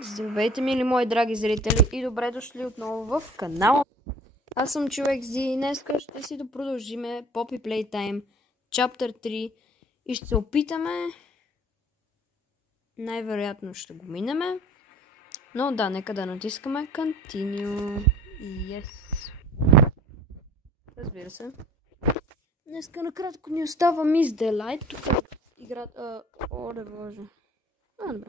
Здравейте, мили мои драги зрители, и добре дошли отново в канала. Аз съм Човек Зи и днес ще си да продължиме Poppy Playtime Chapter 3 и ще се опитаме. Най-вероятно ще го минеме. Но да, нека да натискаме Continue. Yes. Разбира се. Днеска накратко ни остава Miss Delight. Тук играта... О, да боже. Добре.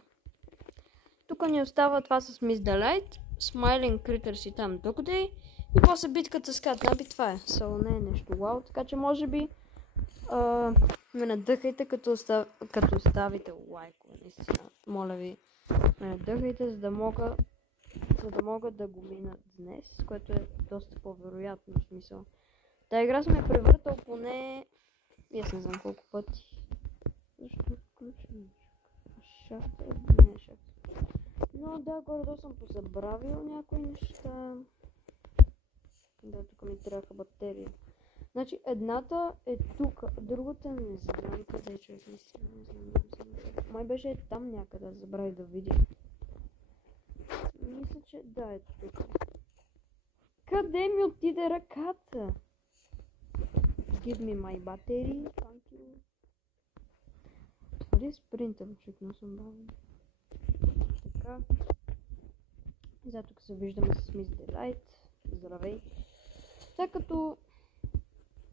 Тук ни остава това с Miss Delight, Smiling Critters и там докъде. И после битката с Catnap, това е. Само не е нещо вау, така че може би ме надъхайте като оставите лайкове. Наистина. Моля ви, ме надъхайте, за да мога да го мина днес, което е доста по-вероятно в смисъл. Та игра съм я превъртал поне... Аз не знам колко пъти. Защо включвам? Шахта е... Не, шахта. Но да, горе-долу съм позабравил някои неща. Да, тук ми трябва батерия. Значи едната е тук, другата не знам къде е, човек, наистина не знам. Май беше там някъде, забравих да видя. Мисля, че да, е тук. Къде ми отиде ръката? Give me my battery, thank you. Това ли е спринтър, човек, но съм бавен. Така. За тук се виждаме с Miss Delight. Здравей. Тъй като...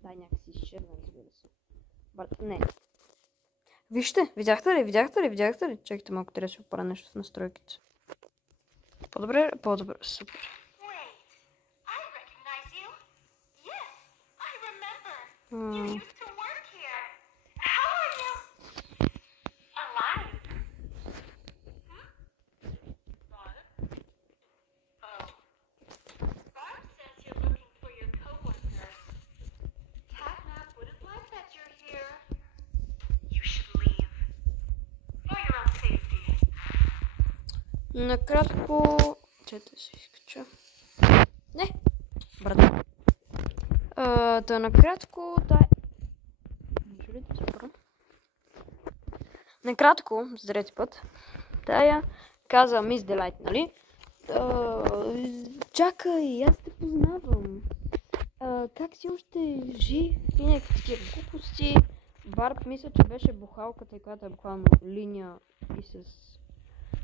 Дай някакси изчервен, разбира се. Не. Вижте, видяхте ли? Чакайте малко, трябва да си опара нещо в настройките. По-добре, супер. Накратко... Чете се изкача. Не! Брат. Та накратко... Може ли да се пора? Накратко, за трети път, тая каза Miss Delight, нали? Чакай, аз те познавам. Как си още жив? И някакви такива глупости. Барб мисля, че беше бухалката, която е буквално линия и с...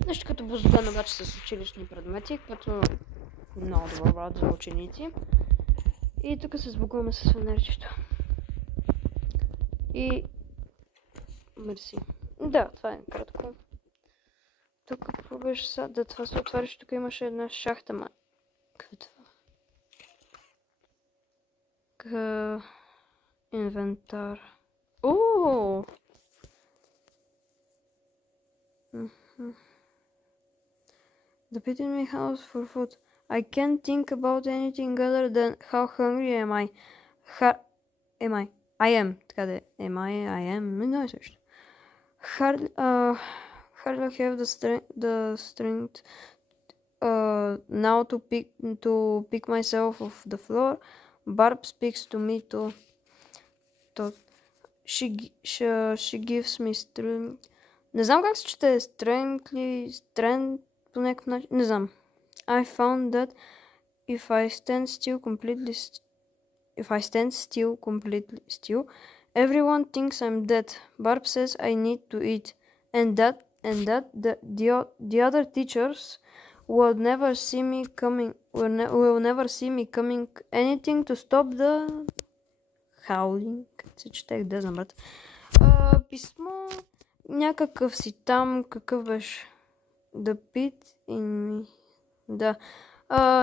Нещо като бузган, обаче с училищни предмети, като много добър брат за ученици. И тук се сбогуваме с фенерчето. И... Мерси. Да, това е кратко. Тук какво беше сега? Да, това се отваряше, тук имаше една шахта, ма... Какво е това? Инвентар. Ооо! The pit in my house for food. I can't think about anything other than how hungry am I. I am. Така да е. I am. Не е също. Hardly have the strength now to pick myself off the floor. Barb speaks to me to she gives me strength. Не знам как се чете strength по някакъв начин. Не знам. I found that if I stand completely still, everyone thinks I'm dead. Barb says I need to eat, and that the other teachers will never see me coming. Anything to stop the howling. Как се чете, да знам, брат. Писмо някакъв си там, какъв беше? The pit in me. Да.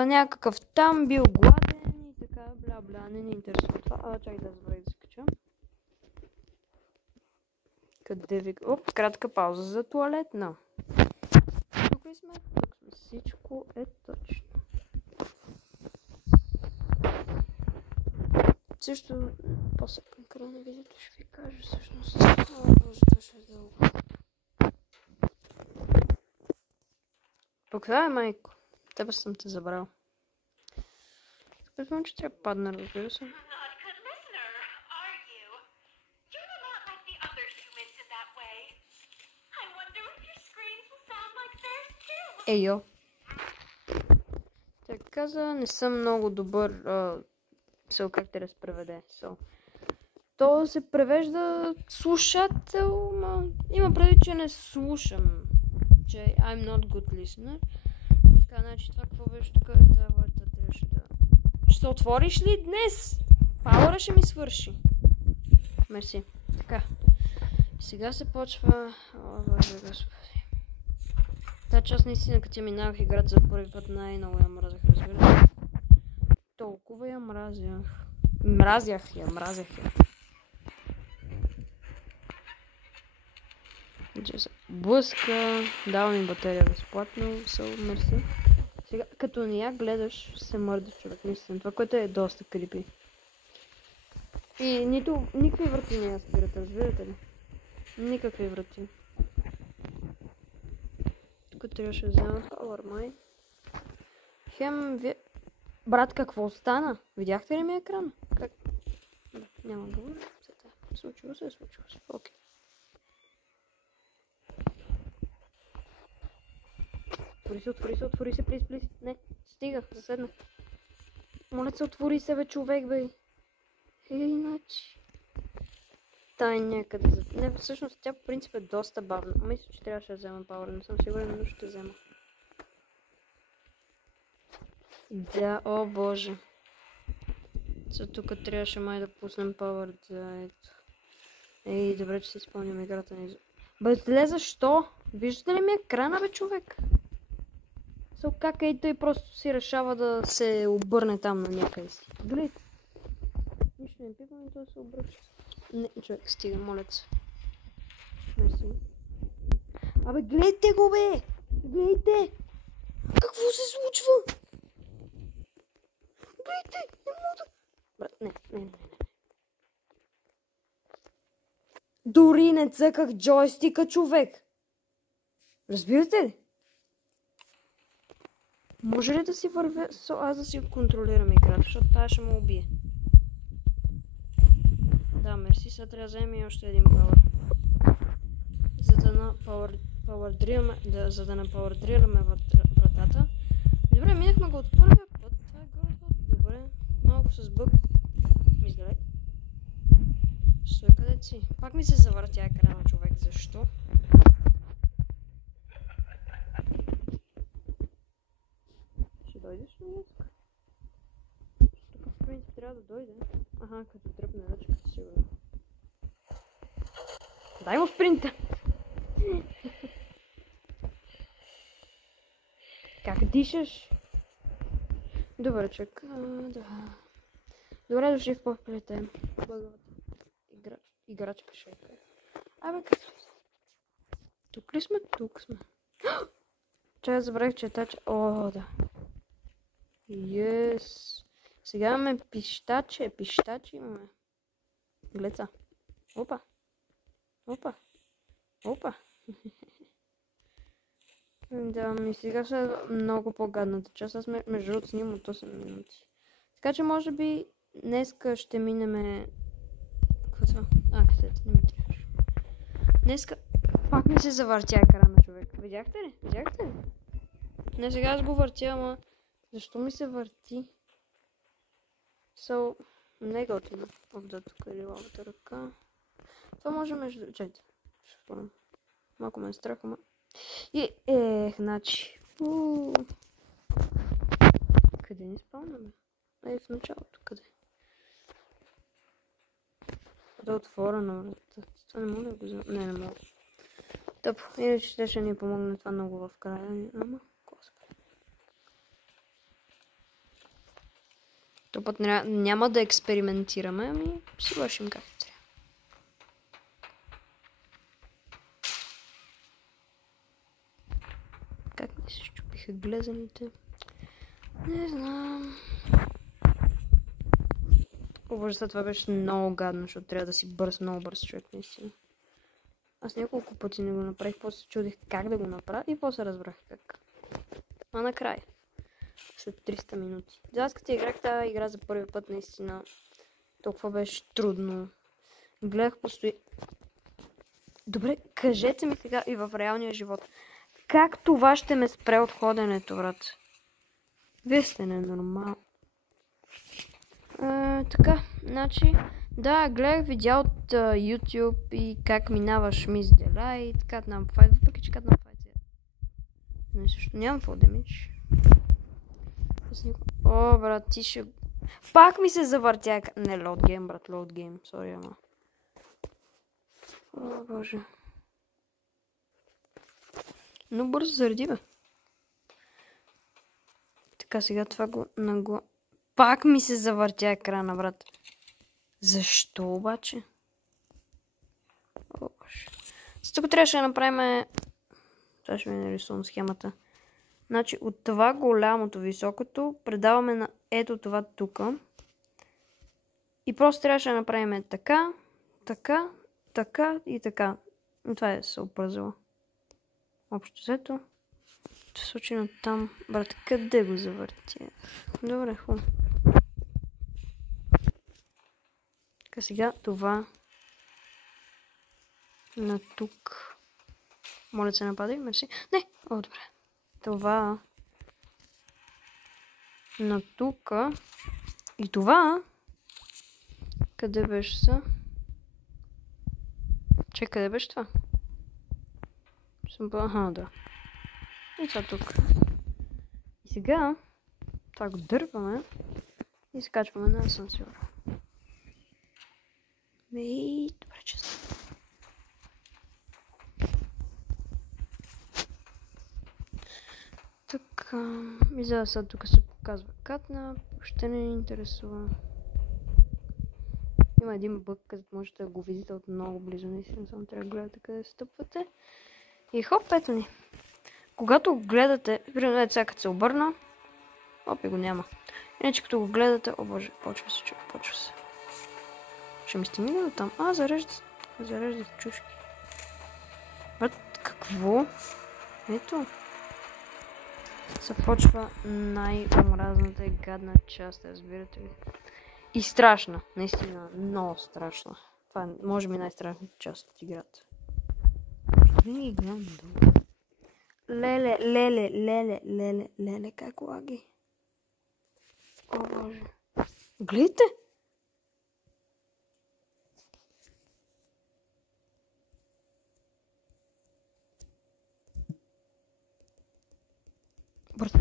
Някакъв там бил гладен и така, бла-бла, не ни интересува това. Чакай да забравя да се кача. Къде ви... Оп, кратка пауза за туалетна. Тук ли сме? Тук сме. Всичко е точно. Също, после към края на видеото ще ви кажа всъщност. Боже, ще е дълго. Покъде, майко? Тебе съм те забрал. Предполагам, че трябва падна, разбира се. I wonder if your screams will sound like theirs too. Ейо. Той каза, не съм много добър, как те разпреведе. То се превежда слушател, има преди, че не слушам. Че I'm not good listener. И така, значи това какво беше тук? Тази врата трябваше да... Ще се отвориш ли днес? Пауъра ще ми свърши. Мерси. Така. Сега се почва... О, Боже Господи. Та част наистина, като я минавах играта за първи път, най-много я мразях, разбира. Толкова я мразях. Мразях я. Блъска, дава ми батерия безплатно, мерси. Сега, като не я гледаш, се мърда човек, наистина. Това, което е доста крипи. И никакви врати не я спират, разбирате ли? Никакви врати. Тук трябваше да взема Power май. Брат, какво стана? Видяхте ли ми екрана? Как? Няма да говоря. Случило се. Окей. Отвори се, плиз. Не, стига, заседна. Моля се, отвори се, бе, човек, бе. Иначе. Тай някъде. Не, всъщност тя по принцип е доста бавна. Мисля, че трябваше да взема Power, не съм сигурен, но ще взема. Да, о боже. Тук трябваше май да пуснем Power, да, ето. Ей, добре, че си спомням играта ни. Бе, защо? Виждате ли ми екрана, бе, човек? Как и той просто си решава да се обърне там на някъде си. Гледайте. Нищо не пипаме, то се обръща. Не, човек, стига, моля се. Мерси. Абе, гледайте го, бе! Гледайте! Какво се случва? Гледайте! Не мога да... Брат, не. Дори не цъках джойстика, човек! Разбирате ли? Може ли да си вървя, аз да си контролирам играта, защото тази ще му убие. Да, мерси, сега трябва да вземем и още един Power. За да напауърдрираме вратата. Добре, минахме го от първия път. Това е горе. Добре, малко с бъг. Мисля. Стой, къде си? Пак ми се завъртя екрана, човек. Защо? Дойдеш ли тук? Тук в принцип трябва да дойде. Аха, като тръпне ръчката, сигурно. Дай му спринта! Как дишаш? Добре, чак. Да. Добре дошли в по-плете. Бъгавата. Играчка ще е. Абе, как? Тук ли сме? Тук сме. Чай, забравих, че е тача. О, да. Yes. Сега имаме пищаче имаме. Глеца. Опа. Да, ми сега са много по-гадната част. Аз между другото снимам от 8 минути. Така че може би днеска ще минеме... Какво това? Където не ми трябваше. Днеска пак ми се завъртя екрана, човек. Видяхте ли? Не, сега аз го въртя, ама... Защо ми се върти? Не е готино. Да, тук е лилавата ръка. Това може между... Чайте. Ще спомням. Малко ме е страх, ама... Значи... Къде ни спомняме? В началото, къде? Да отворя на вратата. Това не мога да го взема. Не мога. Тъпо. Иначе ще ни помогне това много в края. Ама... То път няма да експериментираме, ами си вършим как трябва. Как ми се щупиха глезените? Не знам. Обожда, това беше много гадно, защото трябва да си много бърз човек, наистина. Аз няколко пъти не го направих, после се чудих как да го направя и после разбрах как. А накрая. След 300 минути. Аз като играх тази игра за първи път, наистина толкова беше трудно. Гледах постоянно. Добре, кажете ми сега и в реалния живот. Как това ще ме спре от ходенето, брат? Вие сте ненормални. Така, значи, да, гледах видео от YouTube и как минаваш Miss Delight, Catnap Fight, въпреки че Catnap Fight не също, нямам какво да миш. О, брат, ти ще... Пак ми се завъртя. Не, лоудгейм, брат, лоудгейм, сори, ама. О, боже. Но бързо заради, бе. Така, сега това го нагло... Пак ми се завъртя екрана, брат. Защо обаче? О, боже. Тук трябваше да направим... Сега ще ви нарисувам схемата. Значи от това голямото, високото, предаваме на ето това тук. И просто трябваше да направим така, така, така и така. И това е се образува. Общо взето. В случай на там. Брат, къде го завъртя? Добре, хубаво. Така сега това на тук. Моля да се нападай, мерси. Не! О, добре. Това на тук и това къде беше са? Че къде беше това? Аха, да. И това тук. И сега това го дърпаме и се качваме на асансьора. И добре, че съм. Така, и за сега тук се показва Catnap, въобще не ни интересува. Има един бък, където можете да го видите от много близо, наистина само трябва да гледате къде стъпвате. И хоп, ето ни. Когато го гледате, примерно сега като се обърна, оп и го няма. Иначе като го гледате, о боже, почва се, почва се. Ще ми стигне до там. Зареждат чушки. Брат, какво? Ето. Започва най-омразната и гадна част, разбирате ли? И страшна, наистина, много страшна. Това е, може би, най-страшната част от играта. Ще не ги гледам долу. Леле, как лаги? О, боже. Гледайте! Брат,